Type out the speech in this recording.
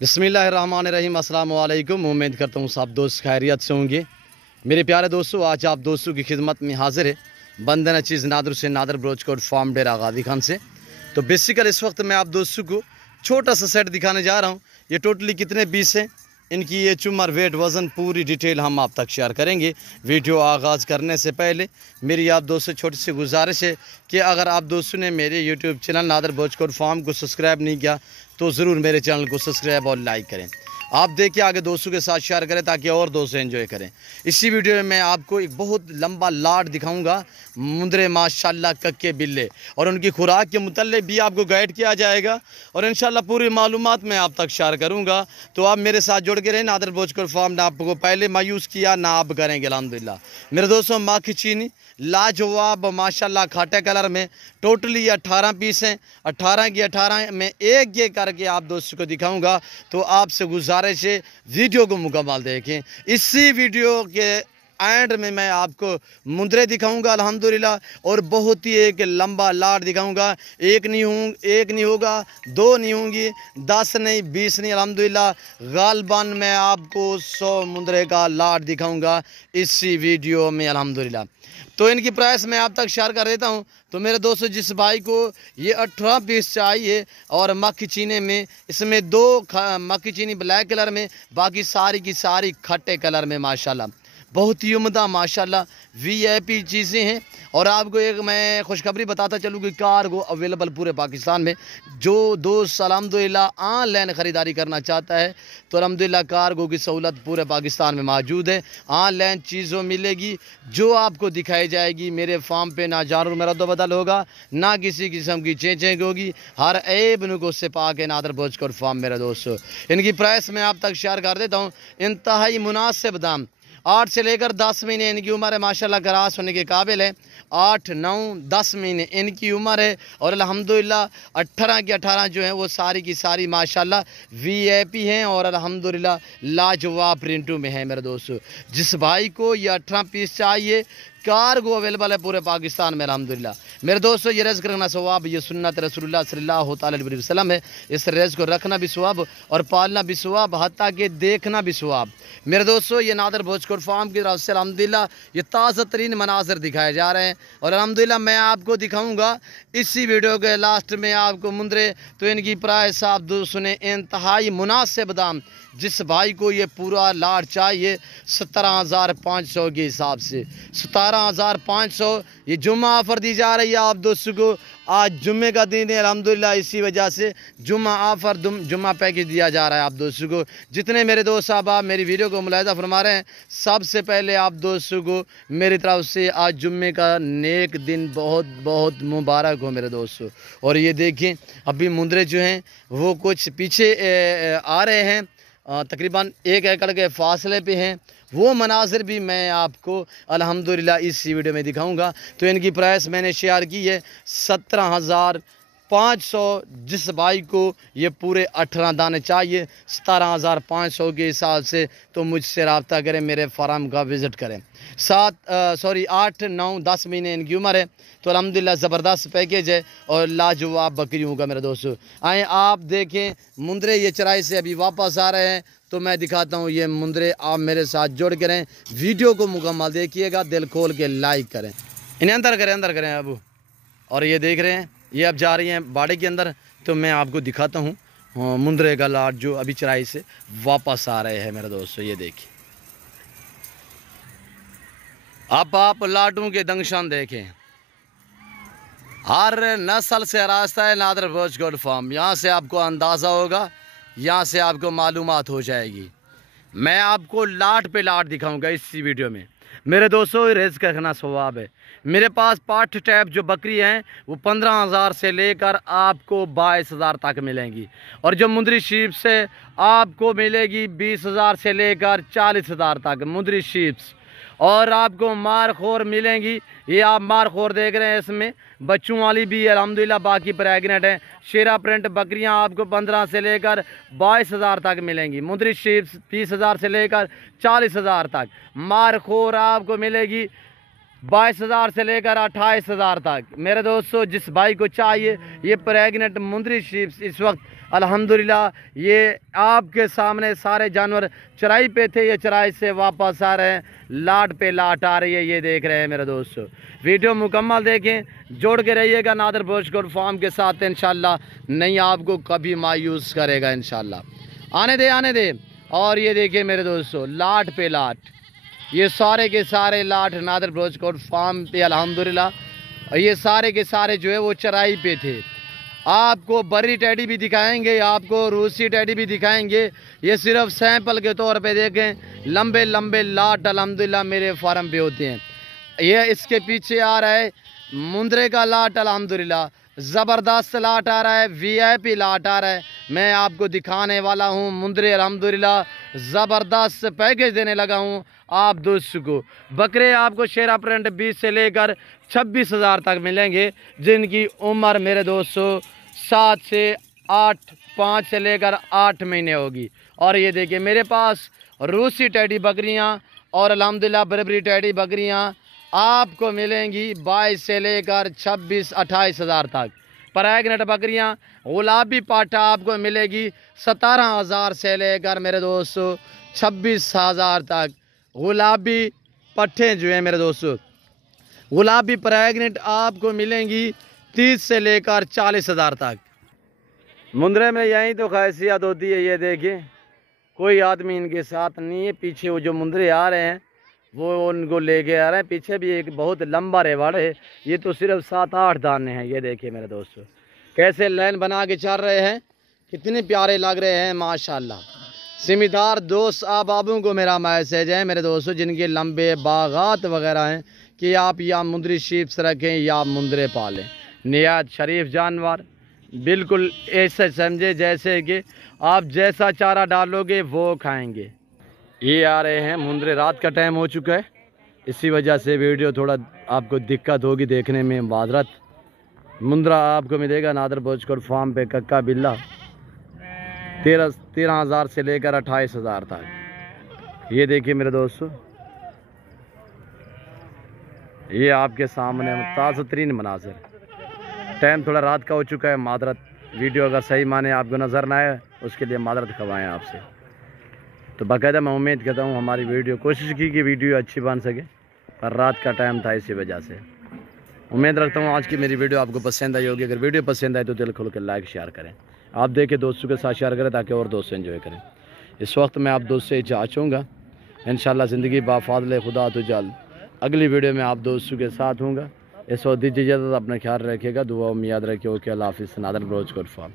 बिस्मिल्लाहिर्रहमानिर्रहीम। अस्सलाम वालेकुम। उम्मीद करता हूँ सब दोस्त खैरियत से होंगे। मेरे प्यारे दोस्तों, आज आप दोस्तों की खिदमत में हाजिर है बंदन चीज़ नादर से नादर ब्रोचकोट फार्म डेरा गादी खान से। तो बेसिकल इस वक्त मैं आप दोस्तों को छोटा सा सेट दिखाने जा रहा हूँ। ये टोटली कितने पीस हैं, इनकी ये चुमर वेट वज़न पूरी डिटेल हम आप तक शेयर करेंगे। वीडियो आगाज़ करने से पहले मेरी आप दोस्तों छोटी सी गुजारिश है कि अगर आप दोस्तों ने मेरे यूट्यूब चैनल नादर ब्रोचकोट फार्म को सब्सक्राइब नहीं किया तो ज़रूर मेरे चैनल को सब्सक्राइब और लाइक करें। आप देखिए, आगे दोस्तों के साथ शेयर करें ताकि और दोस्त एंजॉय करें। इसी वीडियो में मैं आपको एक बहुत लंबा लाट दिखाऊंगा मुंदरे माशाल्लाह कक्के बिल्ले, और उनकी खुराक के मुतल्लिक़ भी आपको गाइड किया जाएगा और इंशाल्लाह पूरी मालूमात मैं आप तक शेयर करूंगा। तो आप मेरे साथ जुड़ के रहें। नादर ब्रोचकोट फार्म ने आपको पहले मायूस किया ना आप करेंगे अल्हम्दुलिल्लाह। मेरे दोस्तों, माखी चीनी लाजवाब माशाल्लाह खाटे कलर में टोटली 18 पीस हैं। 18 की 18 में एक ये करके आप दोस्तों को दिखाऊंगा। तो आपसे गुजारिश है वीडियो को मुकम्मल देखें। इसी वीडियो के एंड में मैं आपको मुंदरे दिखाऊंगा अल्हम्दुलिल्लाह, और बहुत ही एक लंबा लाट दिखाऊंगा। एक नहीं होगा, 2 नहीं होंगी, 10 नहीं, 20 नहीं, अल्हम्दुलिल्लाह गालबन मैं आपको 100 मुंदरे का लाट दिखाऊंगा इसी वीडियो में अल्हम्दुलिल्लाह। तो इनकी प्राइस मैं आप तक शेयर कर देता हूं। तो मेरे दोस्तों, जिस भाई को ये 18 पीस चाहिए और मक्खी चीनी में, इसमें 2 मक्खी चीनी ब्लैक कलर में, बाकी सारी की सारी खट्टे कलर में माशाल्लाह बहुत ही उम्दा माशाल्लाह वीआईपी चीज़ें हैं। और आपको एक मैं खुशखबरी बताता चलूँ कि कार्गो अवेलेबल पूरे पाकिस्तान में। जो दोस्त अल्हम्दुलिल्लाह ऑनलाइन ख़रीदारी करना चाहता है तो अल्हम्दुलिल्लाह कार्गो की सहूलत पूरे पाकिस्तान में मौजूद है। ऑनलाइन चीज़ों मिलेगी जो आपको दिखाई जाएगी। मेरे फार्म पे ना जानवर में रद्द-बदल होगा, ना किसी किस्म की चेंजिंग होगी। हर ऐब नुको से पाक है नादर ब्रोचकोट फार्म मेरे दोस्तों। इनकी प्राइस मैं आप तक शेयर कर देता हूँ। इंतहाई मुनासिब दाम। 8 से लेकर 10 महीने इनकी उम्र है माशाल्लाह, ग्रास होने के काबिल है। 8, 9, 10 महीने इनकी उम्र है और अल्हम्दुलिल्लाह 18 की 18 जो है वो सारी की सारी माशाल्लाह वीआईपी हैं और अल्हम्दुलिल्लाह लाजवाब प्रिंटों में है। मेरे दोस्तों, जिस भाई को ये 18 पीस चाहिए, कार्गो अवेलेबल है पूरे पाकिस्तान में अल्हम्दुलिल्लाह। मेरे दोस्तों, ये रेज़ करना सवाब, ये सुन्नत रसूलुल्लाह सल्लल्लाहु अलैहि वसल्लम है। इस रेज़ को रखना भी सवाब और पालना भी सवाब, हत्ता के देखना भी सवाब। मेरे दोस्तों, ये नादर ब्रोचकोट फार्म की तरफ से अल्हम्दुलिल्लाह ये ताज़ा तरीन मनाज़र दिखाए जा रहे हैं और अल्हम्दुलिल्लाह मैं आपको दिखाऊंगा इसी वीडियो के लास्ट में आपको मुंदरे। तो इनकी प्राइस आप दोस्तों ने इंतहाई मुनासिब दाम। जिस भाई को ये पूरा लाट चाहिए 17,500 के हिसाब से 17,500 ये जुम्मा ऑफ़र दी जा रही है आप दोस्तों को। आज जुम्मे का दिन है अल्हम्दुलिल्लाह, इसी वजह से जुम्मा ऑफ़र जुम्मा पैकेज दिया जा रहा है आप दोस्तों को। जितने मेरे दोस्त साहब आप मेरी वीडियो को मुलाहिज़ा फरमा रहे हैं, सबसे पहले आप दोस्तों को मेरी तरफ से आज जुम्मे का नेक दिन बहुत बहुत मुबारक हो मेरे दोस्तों। और ये देखें, अभी मुंदरे जो हैं वो कुछ पीछे आ रहे हैं, तकरीबन 1 एकड़ के फासले पे हैं। वो मनाजिर भी मैं आपको अल्हम्दुलिल्लाह इस वीडियो में दिखाऊंगा। तो इनकी प्राइस मैंने शेयर की है 17,500। जिस भाई को ये पूरे 18 दाने चाहिए 17,500 के हिसाब से तो मुझसे रब्ता करें, मेरे फार्म का विज़िट करें। 8, 9, 10 महीने इनकी उम्र है। तो अल्हम्दुलिल्लाह ज़बरदस्त पैकेज है और लाजवाब बकरियों का मेरे दोस्तों। आए आप देखें, मुंदरे ये चराई से अभी वापस आ रहे हैं तो मैं दिखाता हूँ ये मुंदरे। आप मेरे साथ जुड़ के रहें, वीडियो को मुकम्मल देखिएगा, दिल खोल के लाइक करें। इन्हें अंदर करें अबू। और ये देख रहे हैं, ये अब जा रही हैं बाड़े के अंदर। तो मैं आपको दिखाता हूँ मुंदरे का लाट जो अभी चराई से वापस आ रहे हैं मेरे दोस्तों। ये देखिए, अब आप लाटों के दंगशान देखें। हर नस्ल से रास्ता है नादर ब्रोचकोट फार्म। यहाँ से आपको अंदाज़ा होगा, यहाँ से आपको मालूमात हो जाएगी। मैं आपको लाट पे लाट दिखाऊंगा इसी वीडियो में। मेरे दोस्तों, रिज़्क़ रखना सवाब है। मेरे पास पाठ टैप जो बकरी हैं वो 15,000 से लेकर आपको 22,000 तक मिलेंगी, और जो मुंदरी शीप से आपको मिलेगी 20,000 से लेकर 40,000 तक मुंदरी शीप्स। और आपको मारखोर मिलेंगी, ये आप मारखोर देख रहे हैं, इसमें बच्चों वाली भी अल्हम्दुलिल्लाह, बाकी प्रेगनेंट है। शेरा प्रिंट बकरियां आपको 15 से लेकर 22,000 तक मिलेंगी। मुंदरी शीप्स 20,000 से लेकर 40,000 तक। मारखोर आपको मिलेगी 22,000 से लेकर 28,000 तक। मेरे दोस्तों, जिस भाई को चाहिए ये प्रेगनेंट मुंदरी शीप्स इस वक्त अल्हम्दुलिल्लाह ये आपके सामने सारे जानवर चराई पे थे, ये चराई से वापस आ रहे हैं, लाट पे लाट आ रही है, ये देख रहे हैं मेरे दोस्तों। वीडियो मुकम्मल देखें, जोड़ के रहिएगा नादर ब्रोचकोट फार्म के साथ, इंशाल्लाह नहीं आपको कभी मायूस करेगा इंशाल्लाह। आने दे। और ये देखिए मेरे दोस्तों, लाट पे लाट, ये सारे के सारे लाट नादर ब्रोचकोट फार्म पे अल्हम्दुलिल्लाह ये सारे के सारे जो है वो चराई पे थे। आपको बरी टैडी भी दिखाएंगे, आपको रूसी टैडी भी दिखाएंगे। ये सिर्फ सैंपल के तौर पे देखें, लंबे लंबे लाट अल्हम्दुलिल्लाह मेरे फार्म पे होते हैं। ये इसके पीछे आ रहा है मुंद्रे का लाट, अल्हम्दुलिल्लाह ज़बरदस्त लाट आ रहा है, VIP लाट आ रहा है। मैं आपको दिखाने वाला हूँ मुंद्रे, अल्हम्दुलिल्लाह ज़बरदस्त पैकेज देने लगा हूँ आप दोस्तों को। बकरे आपको शेरा प्रिंट 20 से लेकर 26 हज़ार तक मिलेंगे, जिनकी उम्र मेरे दोस्तों 7 से 8, 5 से लेकर 8 महीने होगी। और ये देखिए मेरे पास रूसी टैडी बकरियाँ और अल्हम्दुलिल्लाह बरबरी टैडी बकरियाँ आपको मिलेंगी 22 से लेकर 26-28 हज़ार तक। प्रेग्नेंट बकरियाँ गुलाबी पाठा आपको मिलेगी 17 हज़ार से लेकर मेरे दोस्तों 26 हज़ार तक। गुलाबी पट्ठे जो है मेरे दोस्तों, गुलाबी प्रेग्नेंट आपको मिलेंगी 30 से लेकर 40 हज़ार तक। मुंद्रे में यही तो खासियत होती है, ये देखिए कोई आदमी इनके साथ नहीं है। पीछे वो जो मुंद्रे आ रहे हैं वो उनको लेके आ रहे हैं, पीछे भी एक बहुत लंबा रेवाड़ है। ये तो सिर्फ 7-8 दाने हैं। ये देखिए मेरे दोस्तों कैसे लाइन बना के चल रहे हैं, कितने प्यारे लग रहे हैं माशाल्लाह। जिम्मेदार दोस्त अहबाबों को मेरा मैसेज है मेरे दोस्तों, जिनके लंबे बागात वगैरह हैं, कि आप या मुंद्री शीप्स रखें या मुंद्रे पालें। निहायत शरीफ जानवर, बिल्कुल ऐसे समझे जैसे कि आप जैसा चारा डालोगे वो खाएंगे। ये आ रहे हैं मुंद्रे, रात का टाइम हो चुका है, इसी वजह से वीडियो थोड़ा आपको दिक्कत होगी देखने में, माजरत। मुंद्रा आपको मिलेगा नादर ब्रोचकोट फार्म पे कक्का बिल्ला 13 हज़ार से लेकर 28 हज़ार तक। ये देखिए मेरे दोस्तों, ये आपके सामने ताज़ा तरीन मनाज़र। टाइम थोड़ा रात का हो चुका है, माजरत। वीडियो अगर सही माने आपको नज़र ना आए उसके लिए माजरत खवाएँ आपसे। तो बाकायदा मैं उम्मीद करता हूँ हमारी वीडियो, कोशिश की कि वीडियो अच्छी बन सके, पर रात का टाइम था इसी वजह से। उम्मीद रखता हूँ आज की मेरी वीडियो आपको पसंद आई होगी। अगर वीडियो पसंद आए तो दिल खोल के लाइक शेयर करें, आप देखें दोस्तों के साथ शेयर करें ताकि और दोस्त एंजॉय करें। इस वक्त मैं आप दोस्त से इजाज़त चाहूँगा, इंशाल्लाह ज़िंदगी बाफ़ाज़िल खुदा तो जल्द अगली वीडियो में आप दोस्तों के साथ हूँगा। इस वक्त दीजिए इजाज़त, अपना ख्याल रखिएगा, दुआ में याद रखिए। ओके, अल्लाह हाफ़िज़। नादर ब्रोचकोट फार्म।